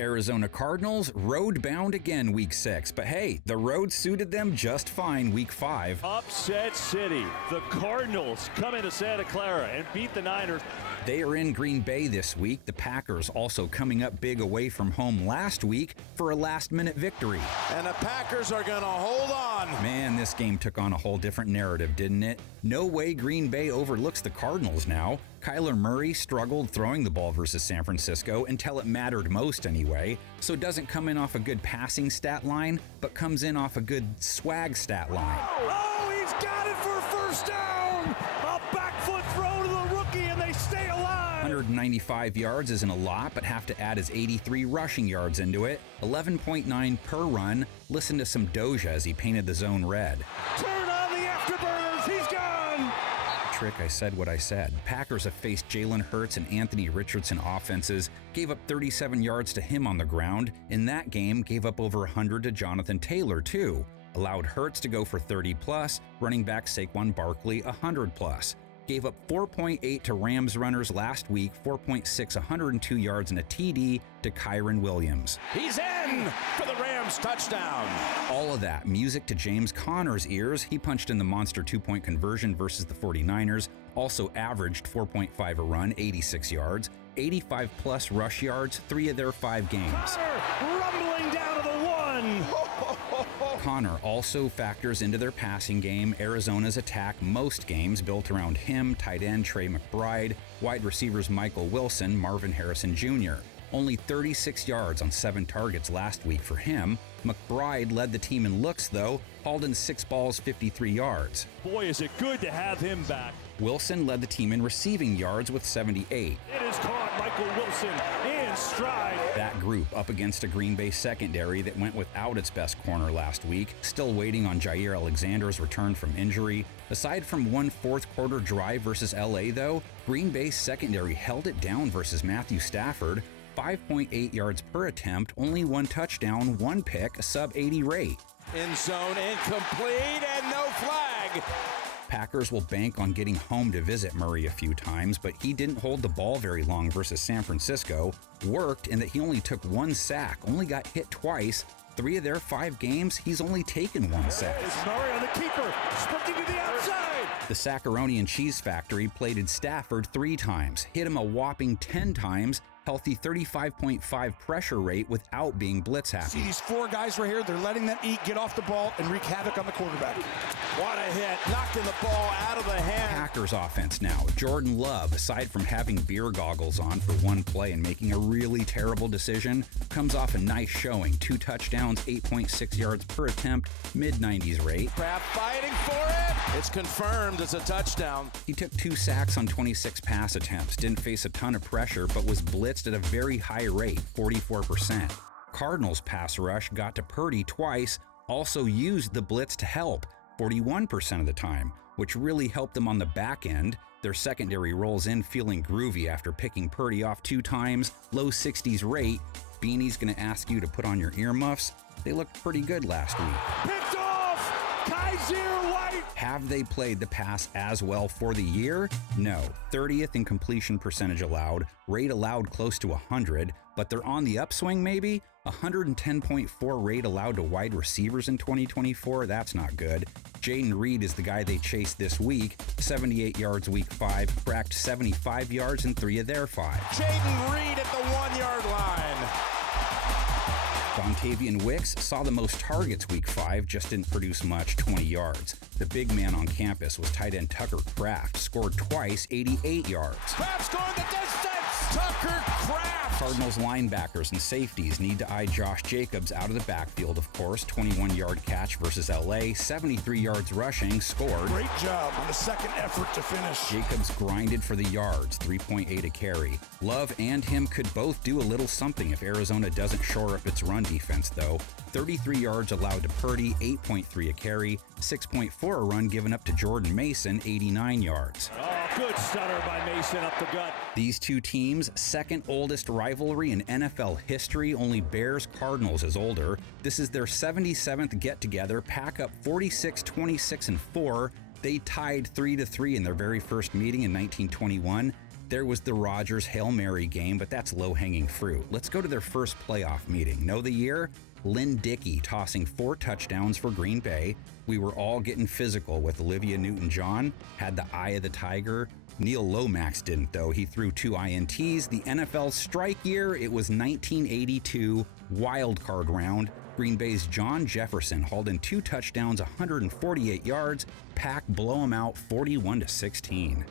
Arizona Cardinals road-bound again Week 6, but hey, the road suited them just fine Week 5. Upset City. The Cardinals come into Santa Clara and beat the Niners. They are in Green Bay this week. The Packers also coming up big away from home last week for a last-minute victory. And the Packers are going to hold on. Man, this game took on a whole different narrative, didn't it? No way Green Bay overlooks the Cardinals now. Kyler Murray struggled throwing the ball versus San Francisco until it mattered most anyway, so doesn't come in off a good passing stat line, but comes in off a good swag stat line. Oh, he's got it for a first down! A back foot throw to the rookie and they stay alive! 195 yards isn't a lot, but have to add his 83 rushing yards into it. 11.9 per run. Listen to some Doja as he painted the zone red. Turn on the afterburners, he's gone! Trick, I said what I said. Packers have faced Jalen Hurts and Anthony Richardson offenses, gave up 37 yards to him on the ground. In that game, gave up over 100 to Jonathan Taylor, too. Allowed Hurts to go for 30+, running back Saquon Barkley 100+. Gave up 4.8 to Rams runners last week, 4.6, 102 yards and a TD to Kyron Williams. He's in for the Rams touchdown. All of that music to James Conner's ears. He punched in the monster 2-point conversion versus the 49ers, also averaged 4.5 a run, 86 yards, 85+ rush yards, 3 of their 5 games. Conner rumbling down to the 1. Conner also factors into their passing game. Arizona's attack most games built around him, tight end Trey McBride, wide receivers Michael Wilson, Marvin Harrison Jr. Only 36 yards on 7 targets last week for him. McBride led the team in looks, though, hauled in 6 balls, 53 yards. Boy, is it good to have him back. Wilson led the team in receiving yards with 78. It is caught Michael Wilson in stride. That group up against a Green Bay secondary that went without its best corner last week, still waiting on Jair Alexander's return from injury. Aside from one fourth-quarter drive versus LA, though, Green Bay's secondary held it down versus Matthew Stafford. 5.8 yards per attempt, only 1 touchdown, 1 pick, a sub-80 rate. In zone, incomplete, and no flag. Packers will bank on getting home to visit Murray a few times, but he didn't hold the ball very long versus San Francisco. Worked in that he only took 1 sack, only got hit twice. 3 of their 5 games, he's only taken 1 sack. It's Murray on the keeper, sprinting to the outside. The Saccaroni and Cheese Factory plated Stafford 3 times, hit him a whopping 10 times, healthy 35.5 pressure rate without being blitz happy. See these 4 guys right here, they're letting them eat, get off the ball, and wreak havoc on the quarterback. What a hit, knocking the ball out of the hand. Packers offense now. Jordan Love, aside from having beer goggles on for 1 play and making a really terrible decision, comes off a nice showing. 2 touchdowns, 8.6 yards per attempt, mid-90s rate. Kraft fighting for it. It's confirmed it's a touchdown. He took 2 sacks on 26 pass attempts, didn't face a ton of pressure, but was blitzed at a very high rate, 44%. Cardinals pass rush got to Purdy twice, also used the blitz to help, 41% of the time, which really helped them on the back end. Their secondary rolls in feeling groovy after picking Purdy off 2 times, low 60s rate. Beanie's gonna ask you to put on your earmuffs. They looked pretty good last week. Picked off! Kaiser White! Have they played the pass as well for the year? No. 30th in completion percentage allowed, rate allowed close to 100, but they're on the upswing maybe? 110.4 rate allowed to wide receivers in 2024, that's not good. Jaden Reed is the guy they chased this week, 78 yards week 5, cracked 75 yards in 3 of their 5. Jaden Reed at the 1-yard line. Dontavian Wicks saw the most targets week 5, just didn't produce much, 20 yards. The big man on campus was tight end Tucker Kraft, scored twice, 88 yards. Kraft's going the distance! Tucker Kraft! Cardinals linebackers and safeties need to eye Josh Jacobs out of the backfield, of course. 21-yard catch versus LA, 73 yards rushing, scored. Great job on the second effort to finish. Jacobs grinded for the yards, 3.8 a carry. Love and him could both do a little something if Arizona doesn't shore up its run defense, though. 33 yards allowed to Purdy, 8.3 a carry, 6.4 a run given up to Jordan Mason, 89 yards. Oh, good stutter by Mason up the gut. These 2 teams, second oldest rivalry in NFL history, only Bears-Cardinals is older. This is their 77th get-together, pack up 46, 26, and 4. They tied 3-3 in their very first meeting in 1921. There was the Rodgers Hail Mary game, but that's low-hanging fruit. Let's go to their first playoff meeting. Know the year? Lynn Dickey tossing 4 touchdowns for Green Bay. We were all getting physical with Olivia Newton-John, had the eye of the tiger. Neil Lomax didn't, though. He threw 2 INTs. The NFL strike year, it was 1982, wild card round. Green Bay's John Jefferson hauled in 2 touchdowns, 148 yards. Pack blow him out 41-16.